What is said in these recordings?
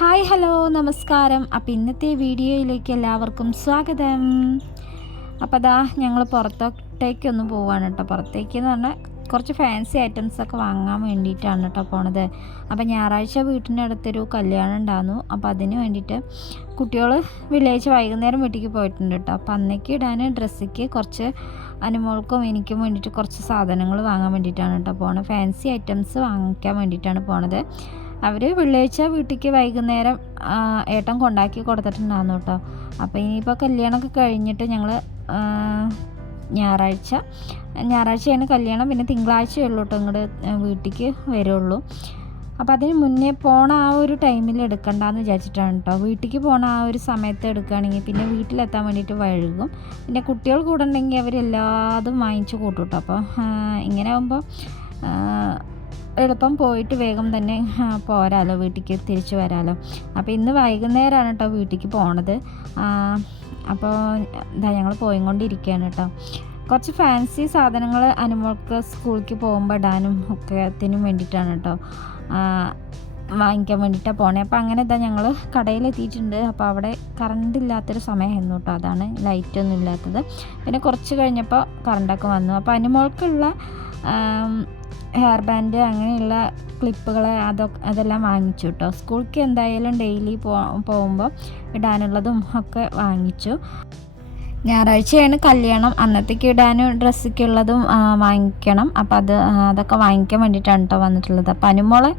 Hi hello നമസ്കാരം. അപ്പോൾ ഇന്നത്തെ വീഡിയോയിലേക്ക് എല്ലാവർക്കും സ്വാഗതം. അപ്പോൾ അതാ ഞങ്ങൾ പുറത്തോട്ടേക്കൊന്ന് പോവാണ് കേട്ടോ. പുറത്തേക്ക് എന്ന് പറഞ്ഞാൽ കുറച്ച് ഫാൻസി ഐറ്റംസ് ഒക്കെ വാങ്ങാൻ വേണ്ടിയിട്ടാണ് കേട്ടോ പോണത്. അപ്പോൾ ഞായറാഴ്ച വീട്ടിന്റെ അടുത്തൊരു കല്യാണം ഉണ്ടായിരുന്നു അപ്പോൾ അതിന് വേണ്ടിയിട്ട് കുട്ടികൾ വില്ലേജ് വൈകുന്നേരം വീട്ടിലേക്ക് പോയിട്ടുണ്ട് കേട്ടോ. അപ്പോൾ അന്നേക്ക് ഇടാൻ ഡ്രസ്സിക്ക് കുറച്ച് അനുമോൾക്കും എനിക്കും വേണ്ടിയിട്ട് കുറച്ച് സാധനങ്ങൾ വാങ്ങാൻ വേണ്ടിയിട്ടാണ് കേട്ടോ പോണത്. ഫാൻസി ഐറ്റംസ് വാങ്ങിക്കാൻ വേണ്ടിയിട്ടാണ് പോണത്. അവർ വെള്ളിയാഴ്ച വീട്ടിലേക്ക് വൈകുന്നേരം ഏട്ടൻ കൊണ്ടാക്കി കൊടുത്തിട്ടുണ്ടായിരുന്നു കേട്ടോ. അപ്പോൾ ഇനിയിപ്പോൾ കല്യാണമൊക്കെ കഴിഞ്ഞിട്ട് ഞങ്ങൾ ഞായറാഴ്ച ഞായറാഴ്ചയാണ് കല്യാണം. പിന്നെ തിങ്കളാഴ്ചയേ ഉള്ളൂ കേട്ടോ ഇങ്ങോട്ട് വീട്ടിലേക്ക് വരുള്ളൂ. അപ്പോൾ അതിന് മുന്നേ പോണ ആ ഒരു ടൈമിൽ എടുക്കണ്ടെന്ന് വിചാരിച്ചിട്ടാണ് കേട്ടോ. വീട്ടിലേക്ക് പോണ ആ ഒരു സമയത്ത് എടുക്കുകയാണെങ്കിൽ പിന്നെ വീട്ടിലെത്താൻ വേണ്ടിയിട്ട് വഴുകും. പിന്നെ കുട്ടികൾ കൂടെ ഉണ്ടെങ്കിൽ അവരെല്ലാതും വാങ്ങിച്ച് കൂട്ടും കേട്ടോ. അപ്പോൾ ഇങ്ങനെ ആകുമ്പോൾ എളുപ്പം പോയിട്ട് വേഗം തന്നെ പോരാലോ വീട്ടിലേക്ക് തിരിച്ചു വരാലോ. അപ്പോൾ ഇന്ന് വൈകുന്നേരമാണ് കേട്ടോ വീട്ടിലേക്ക് പോണത്. അപ്പോൾ ഇതാ ഞങ്ങൾ പോയിക്കൊണ്ടിരിക്കുകയാണ് കേട്ടോ കുറച്ച് ഫാൻസി സാധനങ്ങൾ അനുമോൾക്ക് സ്കൂളിലേക്ക് പോകുമ്പോൾ ഇടാനും ഒക്കെ അതിനും വേണ്ടിയിട്ടാണ് കേട്ടോ വാങ്ങിക്കാൻ വേണ്ടിയിട്ടാണ് പോണേ. അപ്പോൾ അങ്ങനെ ഇതാ ഞങ്ങൾ കടയിലെത്തിയിട്ടുണ്ട്. അപ്പോൾ അവിടെ കറണ്ട് ഇല്ലാത്തൊരു സമയമായിരുന്നു കേട്ടോ അതാണ് ലൈറ്റൊന്നും ഇല്ലാത്തത്. പിന്നെ കുറച്ച് കഴിഞ്ഞപ്പോൾ കറണ്ടൊക്കെ വന്നു. അപ്പോൾ അനുമോൾക്കുള്ള ഹെയർ ബാൻഡ് അങ്ങനെയുള്ള ക്ലിപ്പുകൾ അതൊക്കെ അതെല്ലാം വാങ്ങിച്ചു കേട്ടോ സ്കൂൾക്ക് എന്തായാലും ഡെയിലി പോകുമ്പോൾ ഇടാനുള്ളതും ഒക്കെ വാങ്ങിച്ചു. ഞായറാഴ്ചയാണ് കല്യാണം. അന്നത്തേക്ക് ഇടാനും ഡ്രസ്സൊക്കെയുള്ളതും വാങ്ങിക്കണം. അപ്പം അത് അതൊക്കെ വാങ്ങിക്കാൻ വേണ്ടിയിട്ടാണ് കേട്ടോ വന്നിട്ടുള്ളത്. അപ്പം അനുമോളെ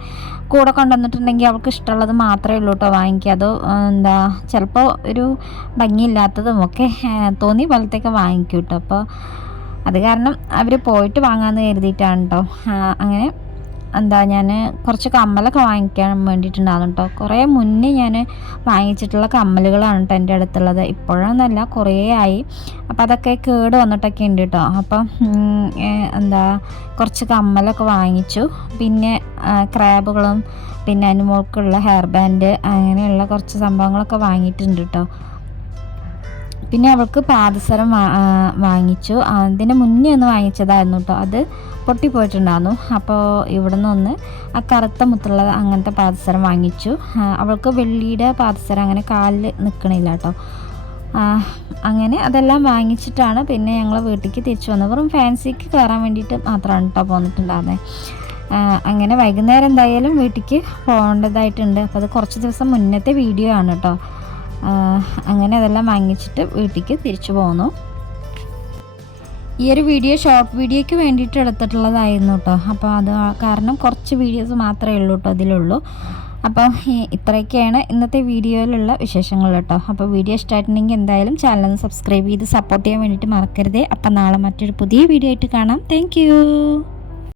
കൂടെ കൊണ്ടുവന്നിട്ടുണ്ടെങ്കിൽ അവൾക്ക് ഇഷ്ടമുള്ളത് മാത്രമേ ഉള്ളൂ കേട്ടോ വാങ്ങിക്കുക അതോ എന്താ ചിലപ്പോൾ ഒരു ഭംഗിയില്ലാത്തതും ഒക്കെ തോന്നിയ പോലത്തെയൊക്കെ വാങ്ങിക്കും കേട്ടോ അപ്പോൾ അത് കാരണം അവർ പോയിട്ട് വാങ്ങാമെന്ന് കരുതിയിട്ടാണ് കേട്ടോ അങ്ങനെ എന്താ ഞാൻ കുറച്ച് കമ്മലൊക്കെ വാങ്ങിക്കാൻ വേണ്ടിയിട്ടുണ്ടാകും കേട്ടോ കുറേ മുന്നേ ഞാൻ വാങ്ങിച്ചിട്ടുള്ള കമ്മലുകളാണ് കേട്ടോ എന്റെ അടുത്തുള്ളത്. ഇപ്പോഴൊന്നല്ല കുറേ ആയി. അപ്പോൾ അതൊക്കെ കേട് വന്നിട്ടൊക്കെ ഉണ്ട് കേട്ടോ അപ്പം എന്താ കുറച്ച് കമ്മലൊക്കെ വാങ്ങിച്ചു. പിന്നെ ക്രാബുകളും പിന്നെ അനുമോൾക്കുള്ള ഹെയർ ബാൻഡ് അങ്ങനെയുള്ള കുറച്ച് സംഭവങ്ങളൊക്കെ വാങ്ങിയിട്ടുണ്ട് കേട്ടോ പിന്നെ അവൾക്ക് പാദസരം വാങ്ങിച്ചു. അതിന് മുന്നേ ഒന്ന് വാങ്ങിച്ചതായിരുന്നു കേട്ടോ അത് പൊട്ടിപ്പോയിട്ടുണ്ടായിരുന്നു. അപ്പോൾ ഇവിടെ നിന്ന് ആ കറുത്ത മുത്തുള്ള അങ്ങനത്തെ പാദസരം വാങ്ങിച്ചു. അവൾക്ക് വെള്ളിയുടെ പാദസരം അങ്ങനെ കാലിൽ നിൽക്കണില്ല കേട്ടോ അങ്ങനെ അതെല്ലാം വാങ്ങിച്ചിട്ടാണ് പിന്നെ ഞങ്ങൾ വീട്ടിലേക്ക് തിരിച്ചു വന്നത്. വെറും ഫാൻസിക്ക് കയറാൻ വേണ്ടിയിട്ട് മാത്രമാണ് കേട്ടോ പോന്നിട്ടുണ്ടായിരുന്നത് അങ്ങനെ വൈകുന്നേരം എന്തായാലും വീട്ടിലേക്ക് പോകേണ്ടതായിട്ടുണ്ട്. അപ്പോൾ അത് കുറച്ച് ദിവസം മുന്നത്തെ വീഡിയോ ആണ് കേട്ടോ അങ്ങനെ അതെല്ലാം വാങ്ങിച്ചിട്ട് വീട്ടിലേക്ക് തിരിച്ചു പോന്നു. ഈ ഒരു വീഡിയോ ഷോർട്ട് വീഡിയോയ്ക്ക് വേണ്ടിയിട്ട് എടുത്തിട്ടുള്ളതായിരുന്നു കേട്ടോ അപ്പോൾ അത് കാരണം കുറച്ച് വീഡിയോസ് മാത്രമേ ഉള്ളൂ കേട്ടോ അതിലുള്ളൂ. അപ്പോൾ ഇത്രയൊക്കെയാണ് ഇന്നത്തെ വീഡിയോയിലുള്ള വിശേഷങ്ങൾ കേട്ടോ അപ്പോൾ വീഡിയോ ഇഷ്ടമായിട്ടുണ്ടെങ്കിൽ എന്തായാലും ചാനൽ സബ്സ്ക്രൈബ് ചെയ്ത് സപ്പോർട്ട് ചെയ്യാൻ വേണ്ടിയിട്ട് മറക്കരുതേ. അപ്പോൾ നാളെ മറ്റൊരു പുതിയ വീഡിയോ ആയിട്ട് കാണാം. താങ്ക്